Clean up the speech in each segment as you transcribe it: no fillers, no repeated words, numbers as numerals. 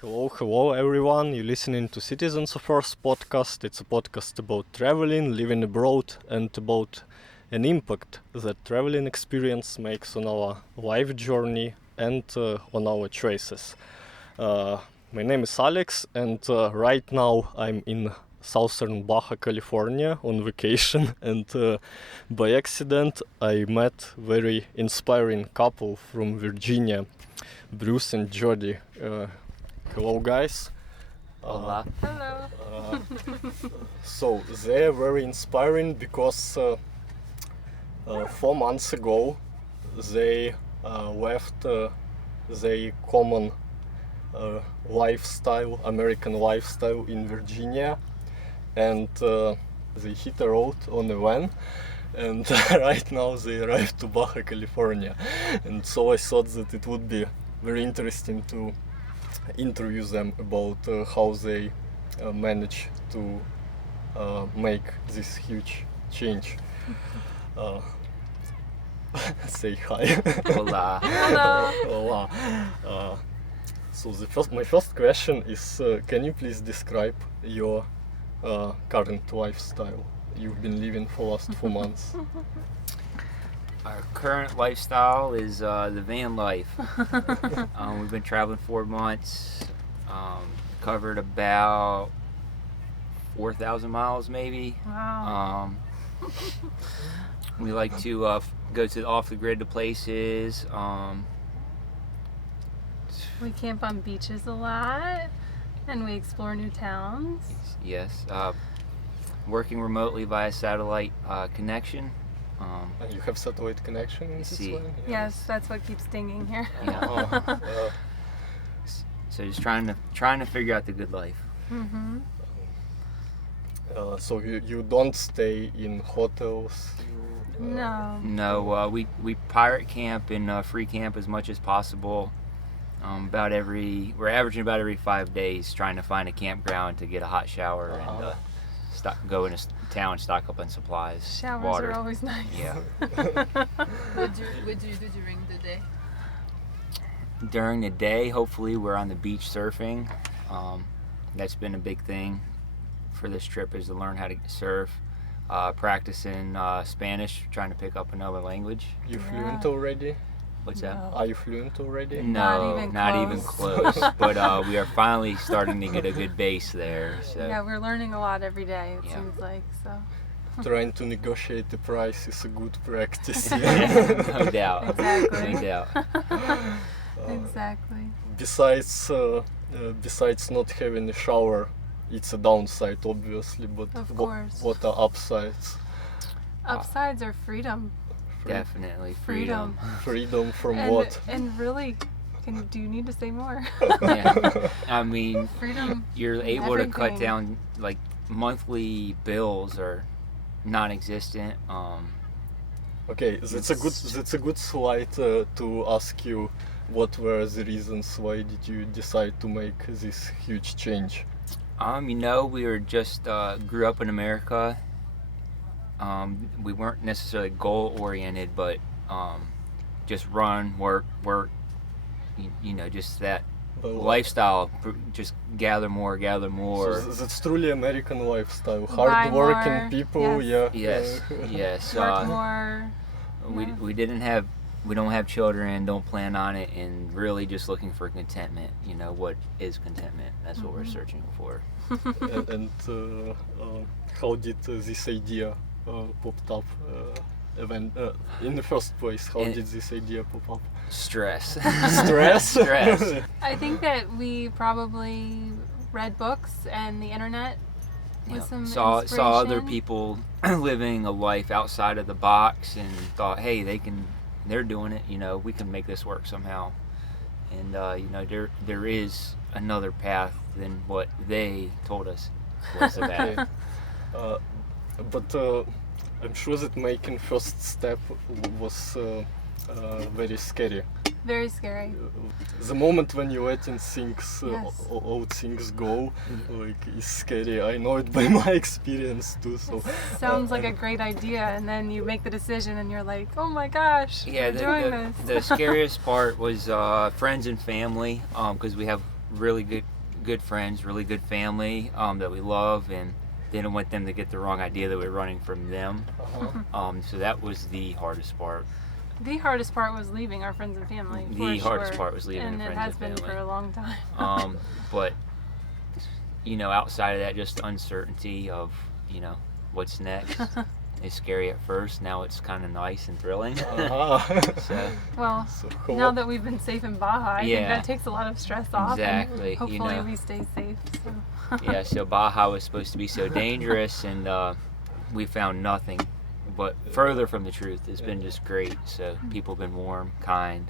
Hello everyone. You're listening to Citizens of Earth podcast. It's a podcast about traveling, living abroad, and about an impact that traveling experience makes on our life journey and on our choices. My name is Alex, and right now I'm in southern Baja California on vacation, and by accident I met very inspiring couple from Virginia, Bruce and Jody. Hello guys. Hola. Hello. So they're very inspiring because 4 months ago they left their common lifestyle, American lifestyle in Virginia, and they hit a road on a van, and right now they arrived to Baja California. And so I thought that it would be very interesting to interview them about how they manage to make this huge change. Say hi. Hola. Hello. Hola. So my first question is, can you please describe your current lifestyle you've been living for last 4 months? Our current lifestyle is the van life. We've been traveling 4 months, covered about 4,000 miles maybe. Wow. We like to go to off-the-grid places. We camp on beaches a lot, and we explore new towns. Yes, working remotely via satellite connection. And you have satellite connection in this See. one? Yes, that's what keeps stinging here. Yeah. So just trying to figure out the good life. Mm-hmm. So you don't stay in hotels? No. No, we pirate camp and free camp as much as possible. We're averaging about every 5 days trying to find a campground to get a hot shower and go into town, stock up on supplies, Showers water. are always nice. Yeah. What do you do during the day? During the day, hopefully we're on the beach surfing. That's been a big thing for this trip, is to learn how to surf. Practicing Spanish, trying to pick up another language. You Yeah. fluent already? What's that? No. Are you fluent already? No, even not even close. close. But we are finally starting to get a good base there. So Yeah, we're learning a lot every day, it Yeah. seems like. So Trying to negotiate the price is a good practice. no doubt. Exactly. No doubt. exactly. Besides not having a shower, it's a downside obviously, but Of course. what are upsides? Upsides are freedom. Definitely Freedom. Freedom from and, what? And really, do you need to say more? Yeah. I mean, Freedom. you're able to cut Everything. down, like, monthly bills are non-existent. Okay, that's a good slide to ask you, what were the reasons why did you decide to make this huge change? We were just grew up in America. We weren't necessarily goal oriented, but just run, work, just that Well, lifestyle. Just gather more. So that's truly American lifestyle. Buy Hard-working more, people, yes. yeah. Yes. Work more. We don't have children, don't plan on it, and really just looking for contentment. What is contentment? That's what we're searching for. And how did this idea popped up? In the first place, how did this idea pop up? Stress. Stress? Stress. I think that we probably read books and the internet with some saw other inspiration. people living a life outside of the box and thought, hey, they're doing it, we can make this work somehow. And there is another path than what they told us was the path. But I'm sure that making first step was very scary. Very scary. The moment when you're letting things, Yes. all things go, like, is scary. I know it by my experience too. So Sounds like a great idea, and then you make the decision, and you're like, "Oh my gosh, Yeah, we're doing the this." scariest part was friends and family, because we have really good friends, really good family that we love, and didn't want them to get the wrong idea that we're running from them. So that was the hardest part. The hardest part was leaving our friends and family. The for hardest sure. part was leaving and the friends it has and been family. for a long time. But outside of that, just uncertainty of what's next. It's scary at first. Now it's kind of nice and thrilling. So Well, So now that we've been safe in Baja, I think Yeah. that takes a lot of stress off. Exactly, And hopefully we stay safe. So. yeah, so Baja was supposed to be so dangerous, and we found nothing but further from the truth. It's been just great. So people have been warm, kind.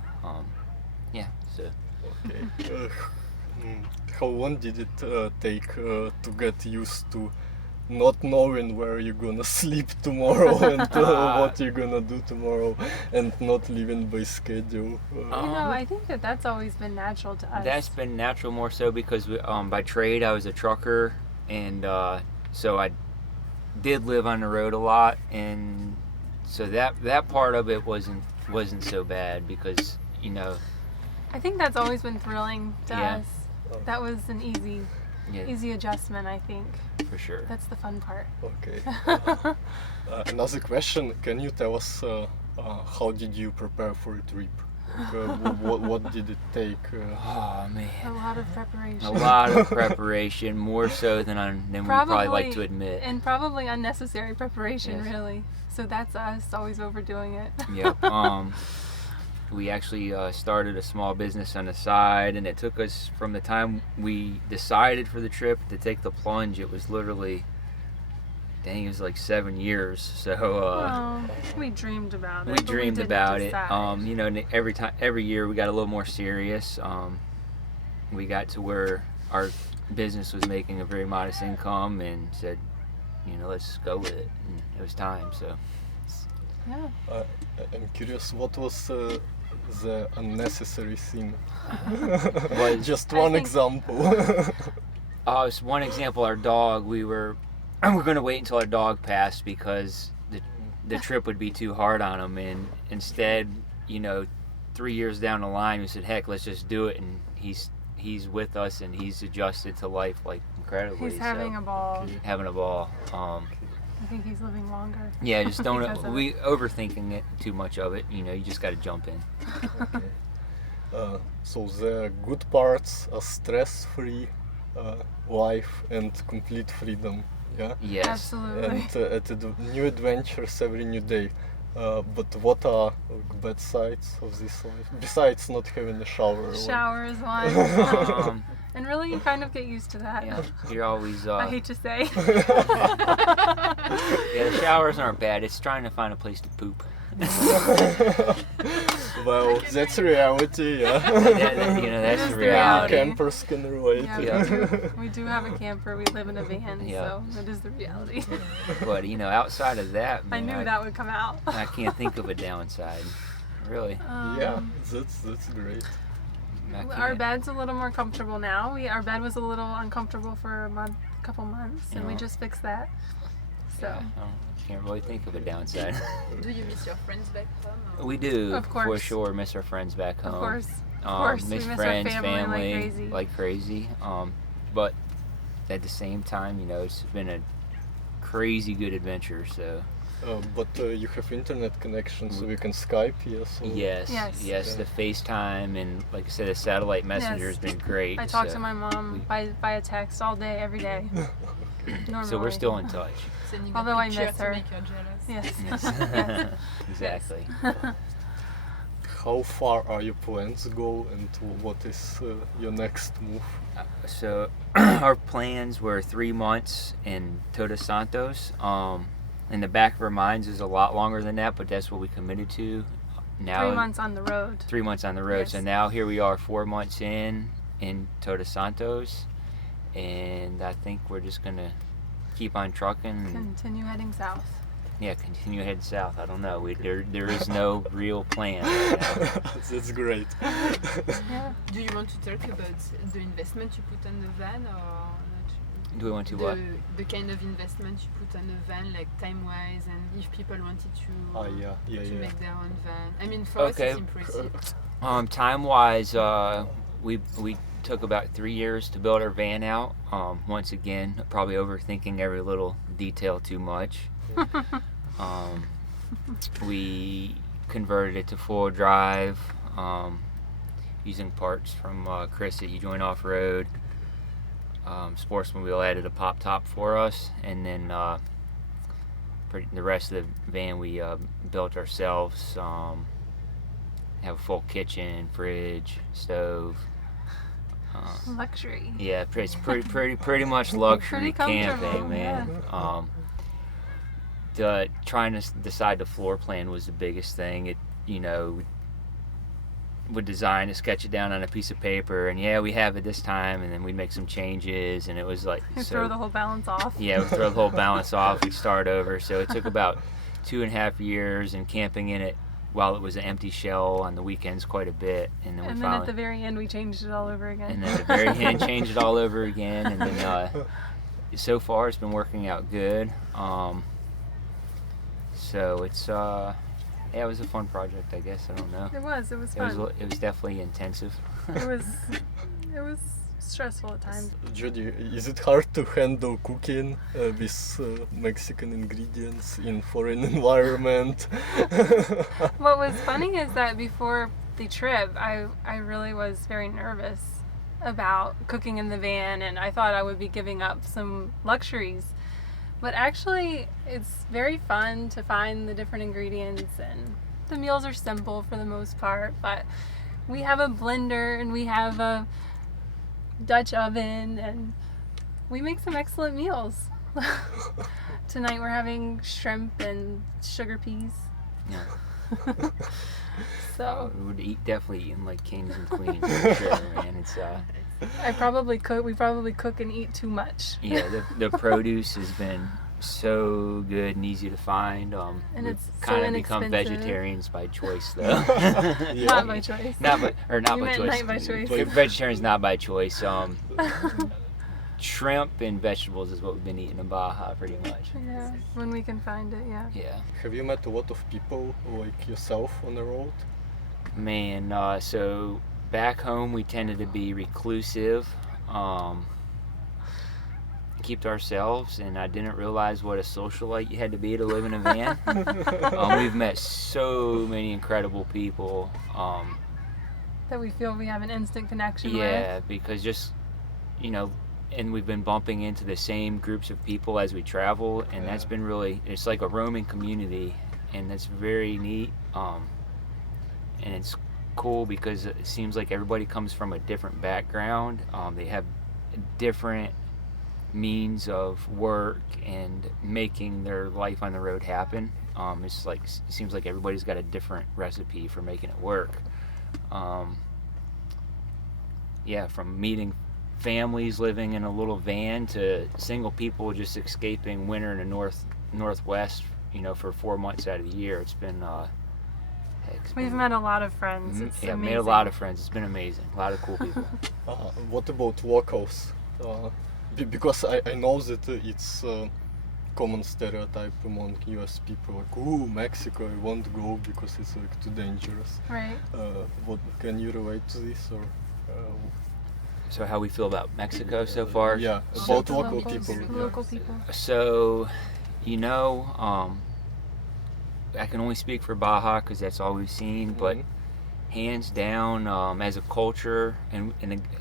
So Okay. How long did it take to get used to not knowing where you're gonna sleep tomorrow and what you're gonna do tomorrow and not living by schedule? I think that's always been natural to us. that's been natural more so because by trade I was a trucker, and so I did live on the road a lot, and so that part of it wasn't so bad because I think that's always been thrilling to Yeah. us. That was an yeah, easy adjustment, I think. for sure. That's the fun part. Okay. Another question: can you tell us how did you prepare for a trip? What did it take? Oh man. A lot of preparation. A lot of preparation, more so than we probably like to admit. And probably unnecessary preparation, Yes. really. So that's us, always overdoing it. Yep. We actually started a small business on the side, and it took us from the time we decided for the trip to take the plunge. It was literally, it was like 7 years. So Well, we dreamed about it. we but dreamed didn't about it. decide. And every year we got a little more serious. We got to where our business was making a very modest income, and said, let's go with it. And it was time. So. Yeah. I'm curious, what was the unnecessary thing? Was- Just I one think- example. It's one example. Our dog. we're going to wait until our dog passed because the trip would be too hard on him. And instead, 3 years down the line, we said, "Heck, let's just do it." And he's with us, and he's adjusted to life like incredibly. He's having a ball. having a ball. I think he's living longer. Yeah, just Because don't. of We overthinking it too much of it. You just got to jump in. So the good parts are stress-free life and complete freedom. Yeah. Yes. Absolutely. And new adventures every new day. But what are bad sides of this life besides not having a shower? Shower is one. Um, And really, you kind of get used to that. yeah, you're always. I hate to say. Yeah, the showers aren't bad. It's trying to find a place to poop. Well, that's reality. Yeah. That's is the the reality. Campers can relate. Yeah, Yeah. we do have a camper. We live in a van, Yeah. so that is the reality. But outside of that, I man, knew that would come out. I can't think of a downside. Really, Yeah, that's great. I Our can't. bed's a little more comfortable now. Our bed was a little uncomfortable for couple months, and we Yeah. just fixed that. So Yeah, I can't really think of a downside. Do you miss your friends back home? Or? We do, Of course. for sure, miss our friends back home. of course, course, we miss miss our friends, family like crazy. But at the same time, it's been a crazy good adventure. So But you have internet connection, so we can Skype. Yes. or- yes, Yes. yes, the FaceTime and like I said, the satellite messenger has been great. I talk so, to my mom by a text all day, every day. Normally. so we're still in touch. Sending Although a I picture miss to her. make her jealous. Yes. Yes. Exactly. How far are your plans go, and what is your next move? So our plans were 3 months in Todos Santos. In the back of our minds is a lot longer than that, but that's what we committed to. Now 3 months on the road. 3 months on the road. Yes. So now here we are 4 months in Todos Santos, and I think we're just gonna keep on trucking and Continue heading south. continue heading south. I don't know. There is no real plan. You know? That's great. Yeah. Do you want to talk about the investment you put on the van, or not? Do we want to what? The kind of investment you put on the van, like time-wise, and if people wanted to Yeah. make their own van. I mean, for Okay. us it's impressive. Time wise, we took about 3 years to build our van out. Once again, probably overthinking every little detail too much. We converted it to full drive, using parts from Chris at You Join Off Road. Sportsmobile added a pop top for us, and then the rest of the van we built ourselves. Have a full kitchen, fridge, stove. Luxury. Yeah, it's pretty much luxury Pretty comfortable, camping, man. Trying to decide the floor plan was the biggest thing. It, would design it, sketch it down on a piece of paper, and we have it this time, and then we'd make some changes, and it was like Throw the whole balance off. Yeah, we'd throw the whole balance off. We'd start over. So it took about 2.5 years, and camping in it while it was an empty shell on the weekends quite a bit, and then At the very end we changed it all over again. And then at the very end, changed it all over again, and then so far it's been working out good. So it's it was a fun project, I guess. I don't know. It was fun. It was definitely intensive. It was stressful at times. Judy, is it hard to handle cooking with Mexican ingredients in foreign environment? What was funny is that before the trip, I really was very nervous about cooking in the van, and I thought I would be giving up some luxuries. But actually, it's very fun to find the different ingredients, and the meals are simple for the most part, but we have a blender and we have a Dutch oven, and we make some excellent meals. Tonight we're having shrimp and sugar peas. Yeah. So We would definitely eating like kings and queens for sure, man. It's we probably cook and eat too much. yeah, the produce has been so good and easy to find. And we've it's so kind of become inexpensive. vegetarians by choice, though. Not by choice. Not by You choice. meant night by choice. Vegetarians not by choice. Shrimp and vegetables is what we've been eating in Baja pretty much. Yeah, when we can find it, yeah. Yeah. Have you met a lot of people like yourself on the road? Man, so back home we tended to be reclusive, keep to ourselves, and I didn't realize what a socialite you had to be to live in a van. We've met so many incredible people. That we feel we have an instant connection with. Yeah, because just, and we've been bumping into the same groups of people as we travel, and that's been really, it's like a roaming community, and that's very neat. And it's cool because it seems like everybody comes from a different background. They have different means of work and making their life on the road happen. It's like, it seems like everybody's got a different recipe for making it work. From meeting families living in a little van to single people just escaping winter in the northwest, for 4 months out of the year. It's been We've met a lot of friends. It's amazing. made a lot of friends. It's been amazing. A lot of cool people. What about locals? Because I know that it's a common stereotype among US people, like, ooh, Mexico, I won't go because it's like too dangerous. Right. What can you relate to this, or? So how we feel about Mexico so far? Yeah, So- about local people. Local people. So, I can only speak for Baja because that's all we've seen, but hands down, as a culture, and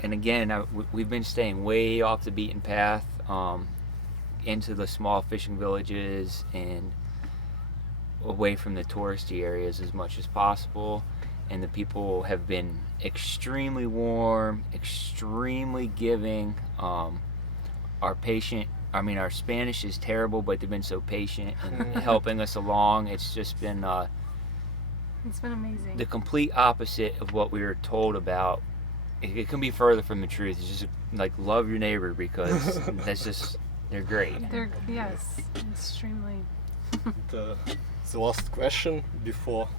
again, we've been staying way off the beaten path, into the small fishing villages and away from the touristy areas as much as possible. And the people have been extremely warm, extremely giving. Our Spanish is terrible, but they've been so patient and helping us along. It's just been It's been amazing. the complete opposite of what we were told about. It can be further from the truth. It's just like, love your neighbor, because they're great. Yes, extremely. The last question before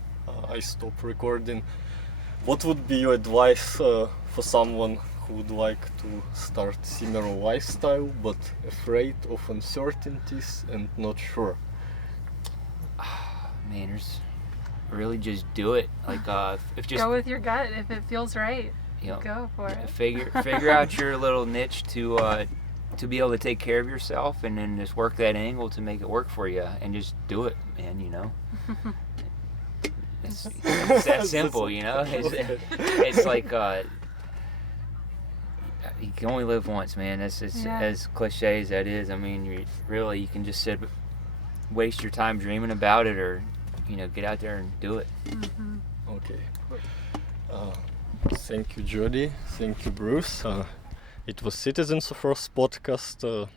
I stop recording. What would be your advice for someone who would like to start similar lifestyle but afraid of uncertainties and not sure? Man, really just do it. Like, if just Go with your gut if it feels right. you know, Go for it. figure out your little niche to be able to take care of yourself, and then just work that angle to make it work for you, and just do it, man. You know, it's that simple. You know, it's like you can only live once, man. That's as cliche as that is. I mean, you can just waste your time dreaming about it, or get out there and do it. Okay. Thank you, Jody. Thank you, Bruce. It was Citizens of Earth podcast.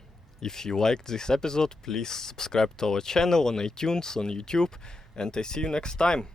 If you liked this episode, please subscribe to our channel on iTunes, on YouTube, and I see you next time.